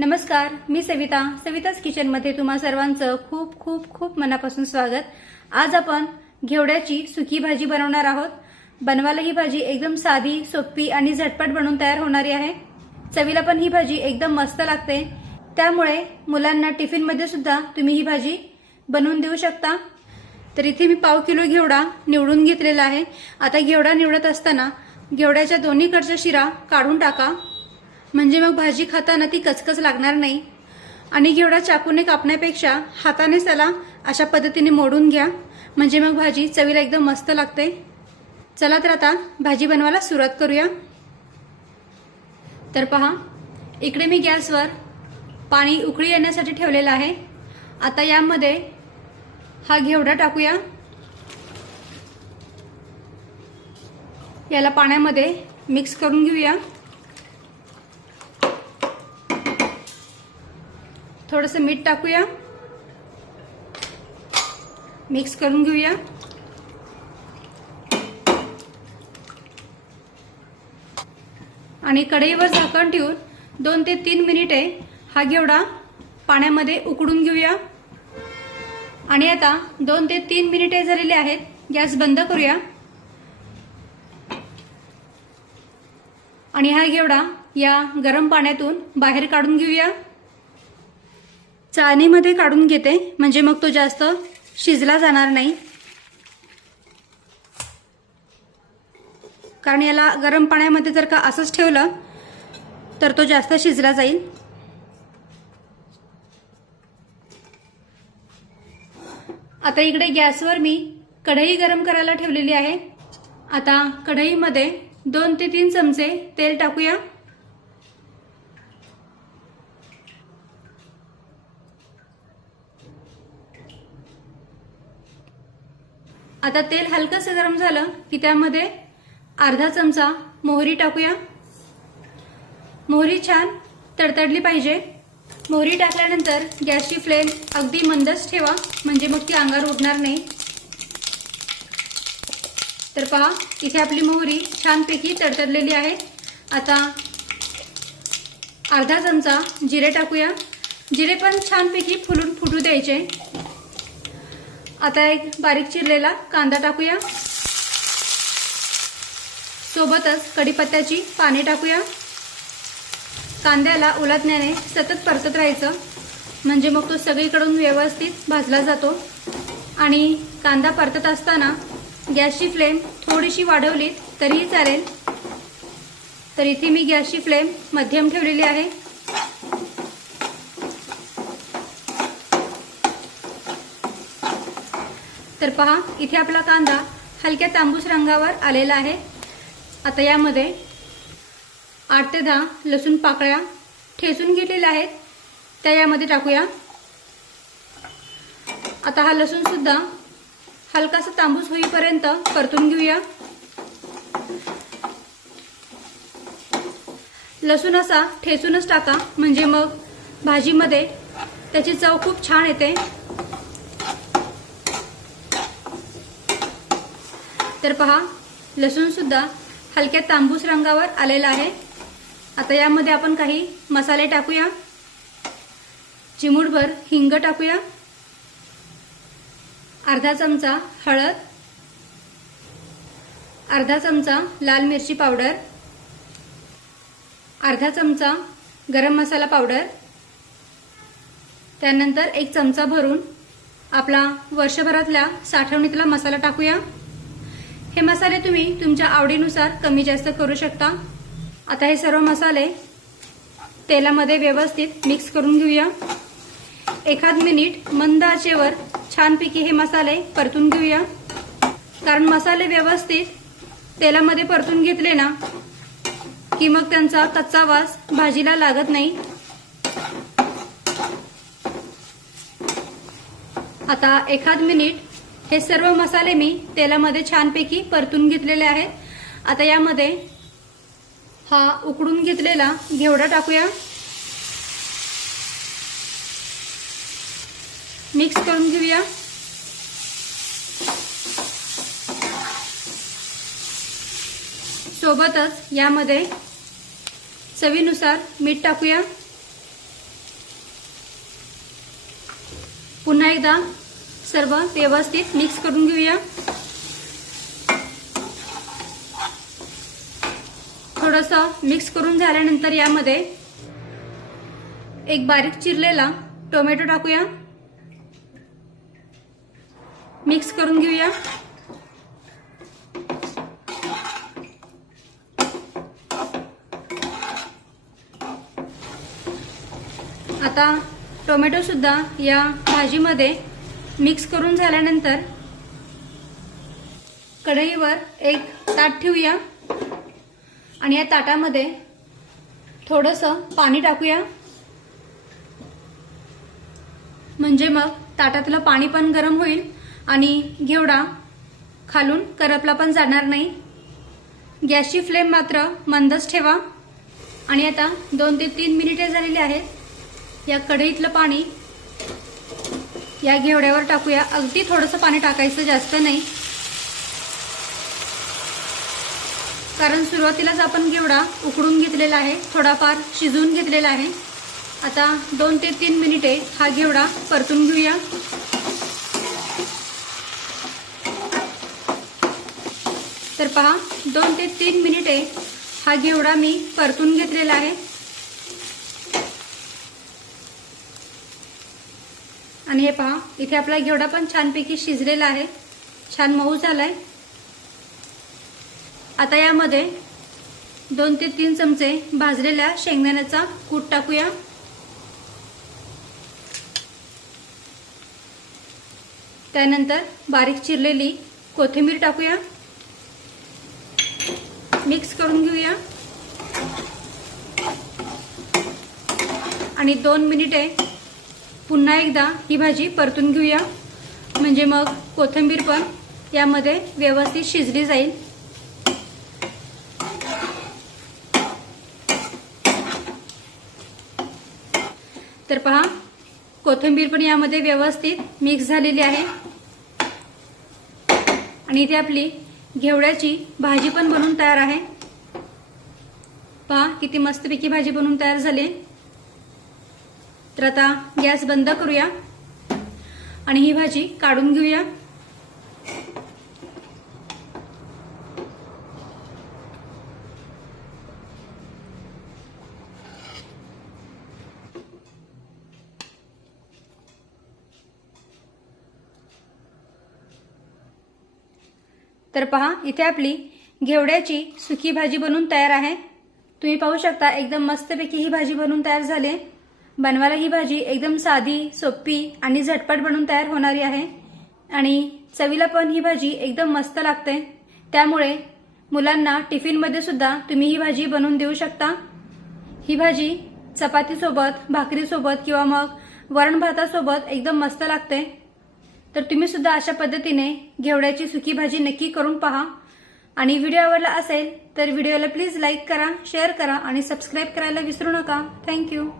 नमस्कार, मी सविताच किचनमध्ये तुम्हा सर्वांचं खूप खूप खूप मनापासून स्वागत। आज आपण घेवड्याची सुकी भाजी बनवणार आहोत। बनवायला ही भाजी एकदम साधी, सोपी आणि झटपट बनवून तयार होणारी आहे। चवीला पण ही भाजी एकदम मस्त लागते, त्यामुळे मुलांना टिफिन मध्ये सुद्धा तुम्ही ही भाजी बनवून देऊ शकता। तर इथे मी पाव किलो घेवडा निवडून घेतलेला आहे। आता घेवडा निवडत असताना घेवड्याच्या दोन्हीकडच्या शिरा काढून टाका, म्हणजे मग भाजी खाताना ती कचकच लागणार नाही। आणि घेवडा चाकूने कापण्यापेक्षा हातानेच त्याला अशा पद्धतीने मोडून घ्या, म्हणजे मग भाजी चवीला एकदम मस्त लागते। चला तर आता भाजी बनवायला सुरुवात करूया। तर पहा, इकडे मी गॅसवर पाणी उकळी येण्यासाठी ठेवलेलं आहे। आता यामध्ये हा घेवडा टाकूया। याला पाण्यामध्ये मिक्स करून घेऊया। थोडंसं मीठ टाकूया, मिक्स करून घेऊया। आणि कढईवर झाकण ठेवून 2 ते 3 मिनिटे हा घेवडा पाण्यामध्ये उकडून घेऊया। आणि आता 2 ते 3 मिनिटे झालेले आहेत, गॅस बंद करूया। आणि हा घेवडा या गरम पाण्यातून बाहेर काढून घेऊया। चाळणीमध्ये काढून घेते, म्हणजे मग तो जास्त शिजला जाणार नाही, कारण याला गरम पाण्यामध्ये जर का असंच ठेवलं तर तो जास्त शिजला जाईल। आता इकडे गॅसवर मी कढई गरम करायला ठेवलेली आहे। आता कढईमध्ये 2 ते 3 चमचे तेल टाकूया। आता तेल हलकंसं गरम झालं की त्यामध्ये अर्धा चमचा मोहरी टाकूया। मोहरी छान तडतडली पाहिजे। मोहरी टाकल्यानंतर गॅसची फ्लेम अगदी मंदच ठेवा, म्हणजे मग ती अंगावर उडणार नाही। तर पहा, इथे आपली मोहरी छानपैकी तडतडलेली आहे। आता अर्धा चमचा जिरे टाकूया। जिरे पण छानपैकी फुटू द्यायचे। आता एक बारीक चिरलेला कांदा टाकूया। सोबतच कढीपत्त्याची पाने टाकूया। कांद्याला उलटण्याने सतत परतत राहायचं, म्हणजे मग तो सगळीकडून व्यवस्थित भाजला जातो। आणि कांदा परतत असताना गॅसची फ्लेम थोडीशी वाढवली तरीही चालेल। तर इथे मी गॅसची फ्लेम मध्यम ठेवलेली आहे। तर पहा, इथे आपला कांदा हलक्या तांबूस रंगावर आलेला आहे। आता यामध्ये 8 ते 10 लसूण पाकळ्या ठेचून घेतलेल्या आहेत, त्या यामध्ये टाकूया। आता हा लसूण सुद्धा हलकासा तांबूस होईपर्यंत परतून घेऊया। लसूण असा ठेचूनच टाका, म्हणजे मग भाजीमध्ये त्याची चव खूप छान येते। तर पहा, लसूण सुद्धा हलक्या तांबूस रंगावर आलेला आहे। आता यामध्ये आपण काही मसाले टाकूया। चिमूटभर हिंग टाकूया। अर्धा चमचा हळद, अर्धा चमचा लाल मिरची पावडर, अर्धा चमचा गरम मसाला पावडर, त्यानंतर 1 चमचा भरून आपला वर्षभरातल्या साठवणीतला मसाला टाकूया। हे मसाले तुम्ही तुमच्या आवडीनुसार कमी जास्त करू शकता। आता हे सर्व मसाले तेलामध्ये व्यवस्थित मिक्स करून घेऊया। 1 मिनिट मंद आचेवर छानपैकी हे मसाले परतून घेऊया, कारण मसाले व्यवस्थित तेलामध्ये परतून घेतले ना की मग त्यांचा कच्चा वास भाजीला लागत नाही। आता 1 मिनिट हे सर्व मसाले मी तेलामध्ये छानपैकी परतून घेतलेले आहेत। आता यामध्ये हा उकडून घेतलेला घेवडा टाकूया। मिक्स करून घेऊया। सोबतच यामध्ये चवीनुसार मीठ टाकूया। एकदा सर्व व्यवस्थित मिक्स करून घेऊया। थोडंसं मिक्स करून झाल्यानंतर यामध्ये एक बारीक चिरलेला टोमॅटो टाकूया, मिक्स करून घेऊया। आता टोमॅटो सुद्धा या भाजीमध्ये मिक्स करून झाल्यानंतर कढईवर एक ताट ठेवूया आणि या ताटामध्ये थोडंसं पाणी टाकूया, म्हणजे मग ताटातलं पाणी पण गरम होईल आणि घेवडा खालून करपला पण जाणार नाही। गॅसची फ्लेम मात्र मंदच ठेवा आणि आता 2 ते 3 मिनिटे झालेली आहेत। या कढईतलं पाणी या घेवड्यावर टाकूया। अगदी थोडंसं पाणी टाकायचं, जास्त नाही, कारण सुरुवातीलाच आपण घेवडा उकडून घेतलेला आहे, थोडाफार शिजवून घेतलेला आहे। आता 2 ते 3 मिनिटे हा घेवडा परतून घेऊया। तर पहा 2 ते 3 मिनिटे हा घेवडा मी परतून घेतलेला आहे आणि हे पहा इथे आपला घेवडा पण छानपैकी शिजलेला आहे, छान मऊ झालाय। आता यामध्ये 2 ते 3 चमचे भाजलेल्या शेंगदाण्याचा कूट टाकूया, त्यानंतर बारीक चिरलेली कोथिंबीर टाकूया, मिक्स करून घेऊया आणि 2 मिनिटे पुन्हा एकदा ही भाजी परतून घेऊया, म्हणजे मग कोथिंबीर पण यामध्ये व्यवस्थित शिजली जाईल। तर पहा कोथिंबीर पण यामध्ये व्यवस्थित मिक्स झालेली आहे आणि इथे आपली घेवड्याची भाजी पण बनून तयार आहे। पहा किती मस्तपैकी भाजी बनून तयार झाली। तर आता गॅस बंद करूया आणि ही भाजी काढून घेऊया। तर पहा इथे आपली घेवड्याची सुकी भाजी बनून तयार आहे। तुम्ही पाहू शकता एकदम मस्तपैकी ही भाजी बनून तयार झाली। बनवायला ही भाजी एकदम साधी, सोपी आणि झटपट बनून तयार होणारी आहे आणि चवीला पण ही भाजी एकदम मस्त लागते। त्यामुळे मुलांना टिफिनमध्ये सुद्धा तुम्ही ही भाजी बनवून देऊ शकता। ही भाजी चपातीसोबत, भाकरीसोबत किंवा मग वरण भातासोबत एकदम मस्त लागते। तर तुम्ही सुद्धा अशा पद्धतीने घेवड्याची सुकी भाजी नक्की करून पहा आणि व्हिडिओ आवडला असेल तर व्हिडिओला प्लीज लाईक करा, शेअर करा आणि सबस्क्राईब करायला विसरू नका। थँक्यू।